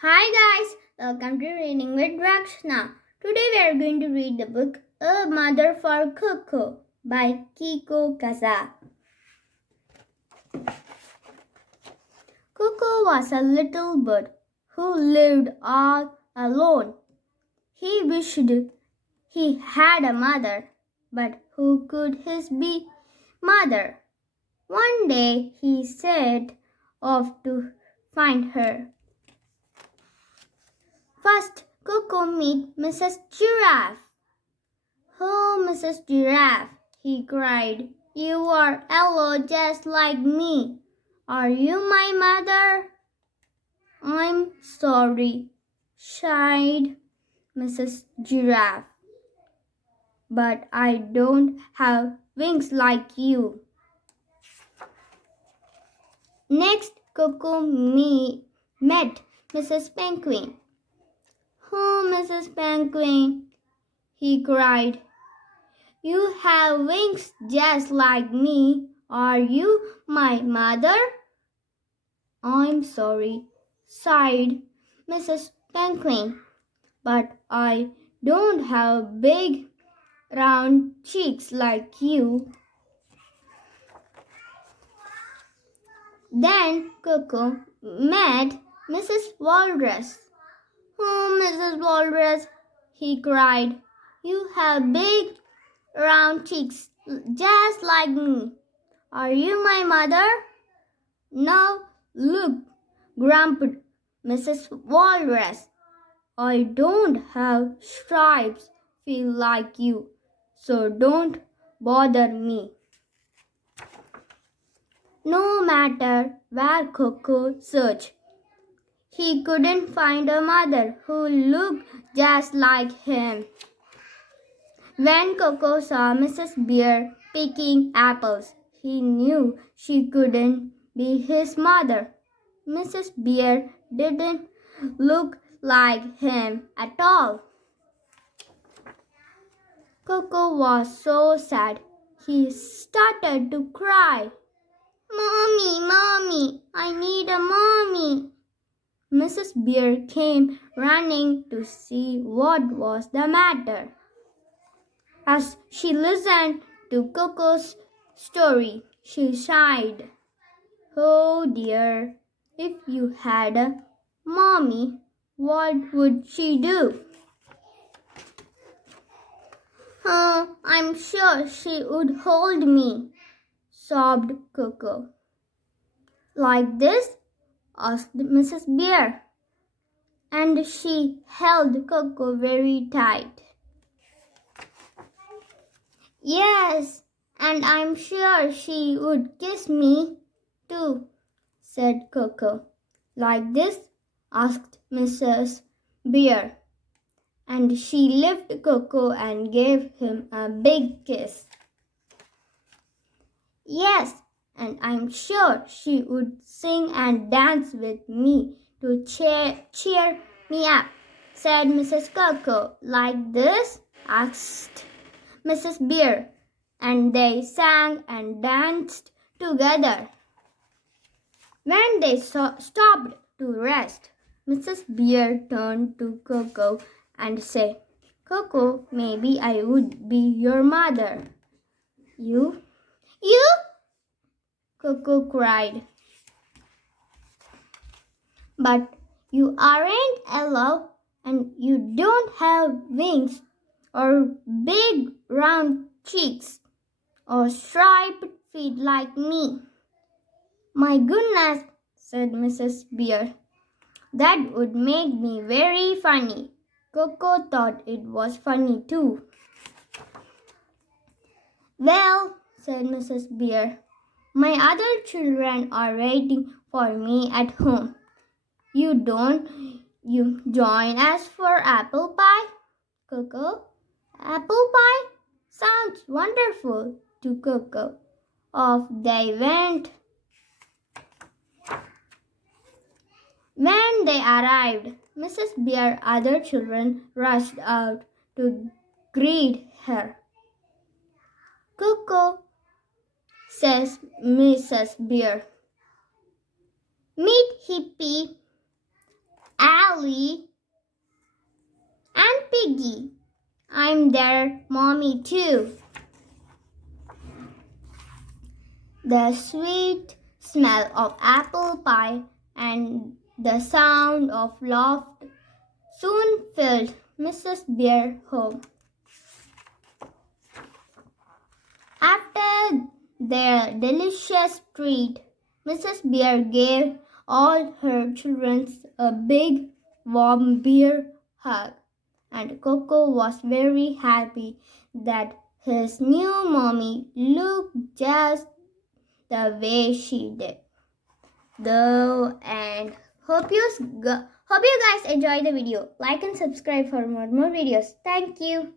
Hi guys, welcome to Reading with Rakshana. Today we are going to read the book A Mother for Choco by Choco. Choco was a little bird who lived all alone. He wished he had a mother, but who could his be mother? One day he set off to find her. First, Choco met Mrs. Giraffe. "Oh, Mrs. Giraffe," he cried, "you are yellow just like me. Are you my mother?" "I'm sorry," sighed Mrs. Giraffe, "but I don't have wings like you." Next, Coco met Mrs. Penguin. "Oh, Mrs. Penguin," he cried, "you have wings just like me. Are you my mother?" "I'm sorry," sighed Mrs. Penguin, "but I don't have big, round cheeks like you." Then Coco met Mrs. Walrus. "Oh, Mrs. Walrus," he cried, "you have big, round cheeks just like me. Are you my mother?" "Now look," grumbled Mrs. Walrus, "I don't have stripes feel like you, so don't bother me." No matter where Coco searched, he couldn't find a mother who looked just like him. When Coco saw Mrs. Bear picking apples, he knew she couldn't be his mother. Mrs. Bear didn't look like him at all. Coco was so sad, he started to cry. "Mommy, Mommy, I need a mommy." Mrs. Bear came running to see what was the matter. As she listened to Coco's story, she sighed. "Oh dear, if you had a mommy, what would she do?" "Oh, I'm sure she would hold me," sobbed Coco. "Like this?" asked Mrs. Bear, and she held Coco very tight. "Yes, and I'm sure she would kiss me too," said Coco. "Like this?" asked Mrs. Bear, and she lifted Coco and gave him a big kiss. "Yes, and I'm sure she would sing and dance with me to cheer me up," said Mrs. Coco. "Like this?" asked Mrs. Bear, and they sang and danced together. When they stopped to rest, Mrs. Bear turned to Coco and said, "Coco, maybe I would be your mother." You? Coco cried. "But you aren't yellow and you don't have wings or big round cheeks or striped feet like me." "My goodness," said Mrs. Bear, "that would make me very funny." Coco thought it was funny too. "Well," said Mrs. Bear, "my other children are waiting for me at home. You join us for apple pie?" "Coco, apple pie? Sounds wonderful," to Coco. Off they went. When they arrived, Mrs. Bear's other children rushed out to greet her. "Coco," says Mrs. Bear, "meet Hippie, Charlie, and Piggy. I'm their mommy too. The sweet smell of apple pie and the sound of laughter soon filled Mrs. Bear's home. After their delicious treat, Mrs. Bear gave all her children a big, warm bear hug, and Coco was very happy that his new mommy looked just the way she did. The end. Hope you guys enjoy the video. Like and subscribe for more videos. Thank you.